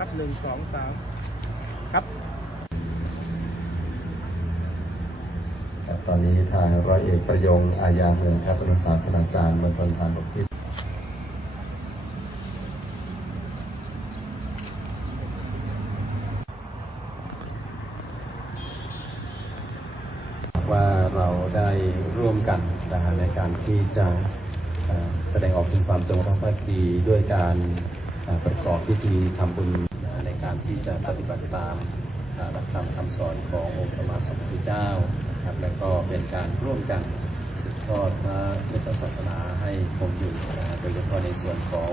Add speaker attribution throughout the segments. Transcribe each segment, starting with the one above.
Speaker 1: ครับหนึ่งสองสามครับ
Speaker 2: ครับ ตอนนี้ทางร้อยเอกประยงอาญาเมืองครับเป็นศาสตราจารย์มณฑลทารบกที่ว่าเราได้ร่วมกันนะฮะในการที่จะแสดงออกถึงความจงรักภักดีด้วยการ ประกอบพิธีทำบุญในการที่จะปฏิบัติตามหลักธรรมคำสอนขององค์สมมาสัมพุทธเจ้าครับแล้วก็เป็นการร่วมกันสืบทอดพระพุทธศาสนาให้คงอยู่โดยเฉพาะในส่วนของ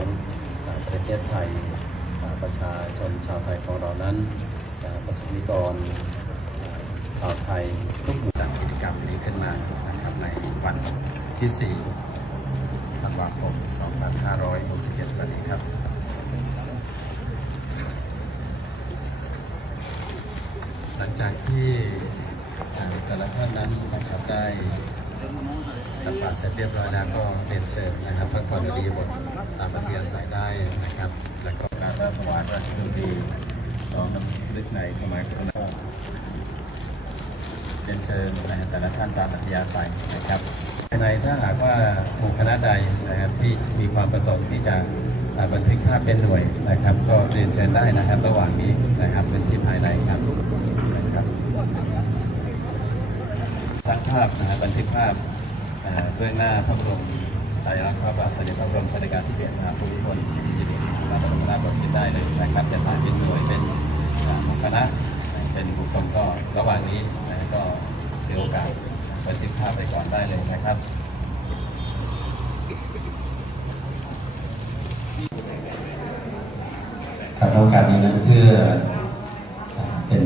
Speaker 2: ประเทศไทยประชาชนชาวไทยของเรานั้นประสบนิกรชาวไทยทุกหมู่จัดกิจกรรมนี้ขึ้นมานะครับในวันที่4ธันวาคม2561วันนี้ครับ หลังจาก ที่แต่ละท่านนั้นนะครับได้ทำการเสร็จเรียบร้อยแล้วก็เรียนเชิญนะครับพระกรณีบทตามปฏิยาสายได้นะครับ แล้วก็การถวายพระราชกุดีต่อน้ำลึกในสมัยพุทธกาลเรียนเชิญนะแต่ละท่านตามอัธยาศัยนะครับในถ้าหากว่าหมู่คณะใดนะครับที่มีความประสงค์ที่จะบันทึกภาพเป็นหน่วยนะครับ ก็เรียนเชิญได้นะครับ ระหว่างนี้นะครับเป็นที่ภายในครับ นะครับสักภาพนะฮะบันทึกภาพด้วยหน้าพระบรมฉายลักษณ์พระบาทสมเด็จพระบรมชนกาธิเบศรมหาภูมิพลอดุลยเดชพระบรมราชบพิตรได้เลยนะครับจะถ่ายเป็นหน่วยเป็นอ่าหมู่คณะเป็นบุคคลก็ระหว่างนี้นะก็ถือโอกาสบันทึกภาพไปก่อนได้เลยนะครับครับโอกาสนี้นั้นเพื่อเป็น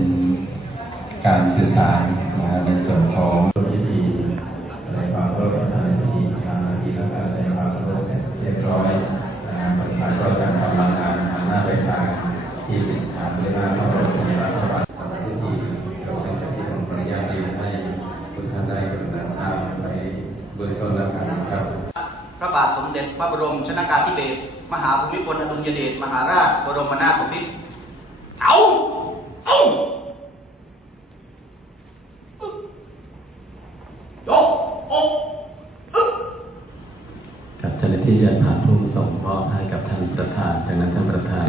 Speaker 2: การสื่อสารนะครับในส่วนของพิธีในความเคารพในพิธีทางพิธีและการแสดงความเคารพเรียบร้อยนะครับประชาชนก็จะกำงานหันหน้าไปทางที่สถานเวลาพระบรมราชวังทำพิธีเราซึ่งที่ของปริญญาดีให้ทุกท่านได้กรุณาทราบในเบื้องต้นแล้วกันครับ
Speaker 3: พระบาทสมเด็จพระบรมชนกาธิเบศรมหาภูมิพลอดุลยเดชมหาราชบรมนาถบพิตรเอาเอายกอกอึ๊บ
Speaker 2: กับ เจ้าหน้าที่จะผ่านทุ่งส่งมอบให้กับท่านประธานจากนั้นท่านประธาน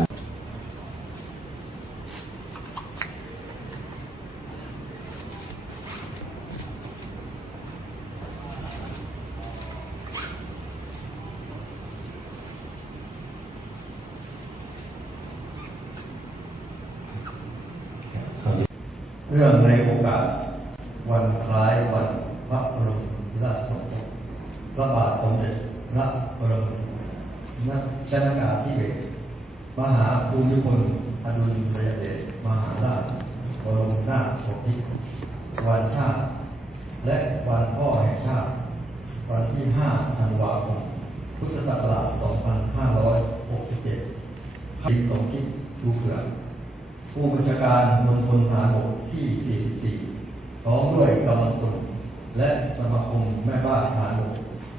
Speaker 4: เรื่องในโอกาสวันคล้ายวันพระบรมราชสมภพพระบาทสมเด็จ พระบรมนักชนากาธิเบศมหาภูมิพลอดุลยเดชมหาราชบรมนาถบพิตรวันชาติ และวันพ่อแห่งชาติ วันที่ 5 ธันวาคม พุทธศักราช 2567ทีมสมคิดชูเผือผู้บัญชาการมณฑลทหารบกที่ 44พร้อมด้วยกำลังพลและสมาคมแม่บ้านทหารบก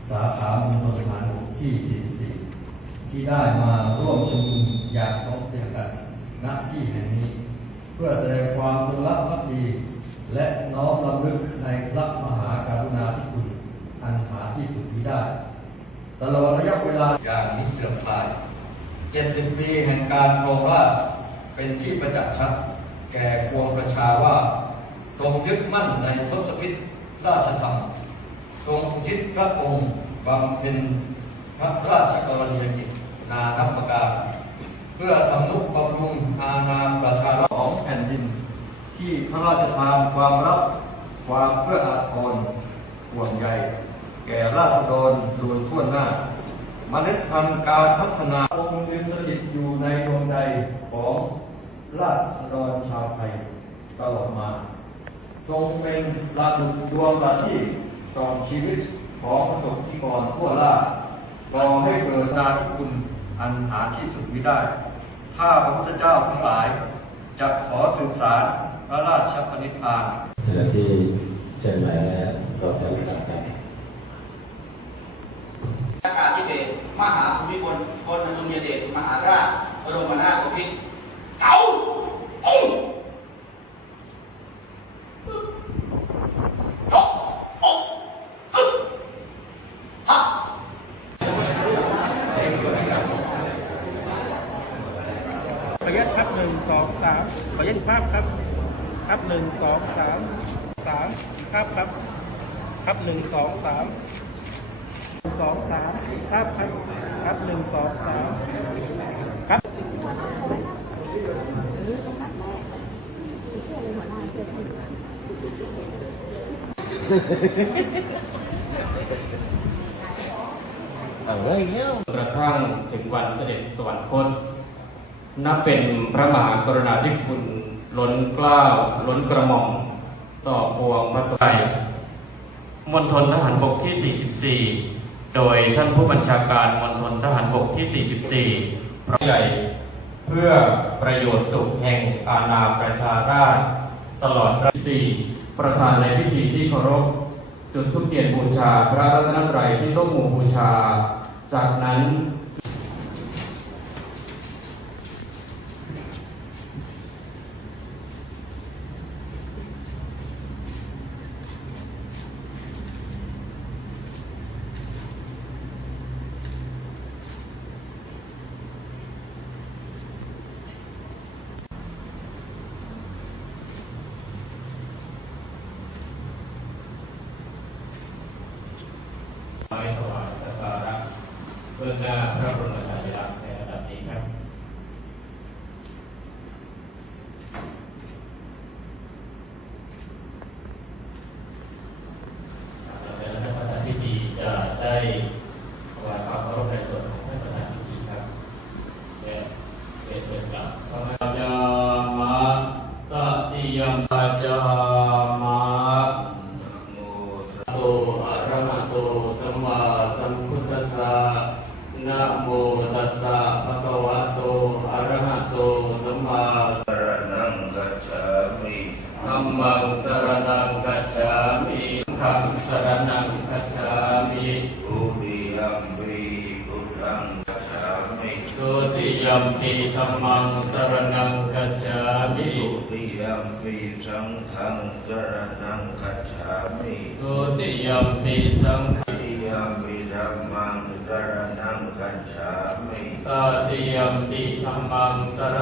Speaker 4: สาขามณฑลทหารบกที่44ที่ได้มาร่วมชุมนุมอย่างพร้อมเพรียงกันณที่แห่งนี้ เพื่อแสดงความจงรักภักดี และน้อมรำลึกในพระมหาการุณาธิคุณอันหาที่สุดมิได้ตลอดระยะเวลาอย่างมิเสื่อมคลาย70 ปีแห่งการครองราชเป็นที่ประจักษ์ชัดแก่ปวงประชาว่า ทรงยึดมั่นในทศพิธราชธรรม ทรงอุทิศพระองค์บำเพ็ญพระราชกรณียกิจนานับประการเพื่อทำนุบำรุงอาณาประชาราษฎร์ของแผ่นดิน ที่พระราชทานความรักความเพื่ออาทรห่วงใยแก่ราษฎรโดยทั่วหน้าเมล็ดพันธุ์การพัฒนาองค์ยืนสถิตอยู่ในดวงใจของราษฎรชาวไทยตลอดมา ทรงเป็นระดุดวงประที ส่องชีวิตของประสบนิกรทั่วล่าษรอให้เกิดนาทุคุณอันหาที่สุดมิได้ ถ้าพระพุทธเจ้าทั้งหลาย จะขอสืบสารพระราชปณิธาน
Speaker 2: เจ้าหน้าที่เชิญมาแล้วรอแถวครับ
Speaker 3: ชนากาธิเบศรมหาภูมิพลอดุลยเดชมหาราชบรมนาถบพิตรเอา
Speaker 1: ครับหนึ่งสองสามขออนุญาตอีกภาพครับ ครับหนึ่งสองสามสามอีกภาพครับ ครับหนึ่งสองสามหนึ่งสองสามอีกภาพครับครับหนึ่งสองสามครับ
Speaker 5: กระทั่งถึงวันเสด็จสวรรคตนับเป็นพระมหากรุณาธิคุณ ล้นกล้าวล้นกระหม่อมต่อปวงพระสมัยมณฑลทหารบกที่ 44 โดยท่านผู้บัญชาการมณฑลทหารบกที่ 44 พระใหญ่เพื่อประโยชน์สุขแห่งอาณาประชาราษฎร์ตลอดรัชสี่ประธานในพิธีที่เคารพจุดทุกเกียรติบูชาพระรัตนตรัยที่โต๊ะหมู่บูชา จากนั้น ไม้ถวายสักการะเบื้องหน้าพระบรมฉายาลักษณ์ในระดับนี้ครับหลังจากนั้นท่านประธานพิธีจะได้ถวายความเคารพในส่วนของท่านประธานพิธีครับและเป็นเกิดกับพระมาจามะตติยมปัจจามะ โตอะระหะโตสัมมาสัมพุทธัสสะนะโมตัสสะภะคะวะโตอะระหะโตสัมมา
Speaker 6: Saranang gacchami
Speaker 5: ธัมมังสรณังกัจฉามิธัมมังสรณังกัจฉามิ
Speaker 6: Udiyampi Buddhang gacchami
Speaker 5: ทุติ ยัมปิธัมมังสรณังกัจฉามิ
Speaker 6: Udiyampi Sanghang Saranang gacchami
Speaker 5: ทุติยัมปิสังฆ
Speaker 6: Udiyampi Dhammang Saranang gacchami
Speaker 5: ตติยัมปิธัมมังสร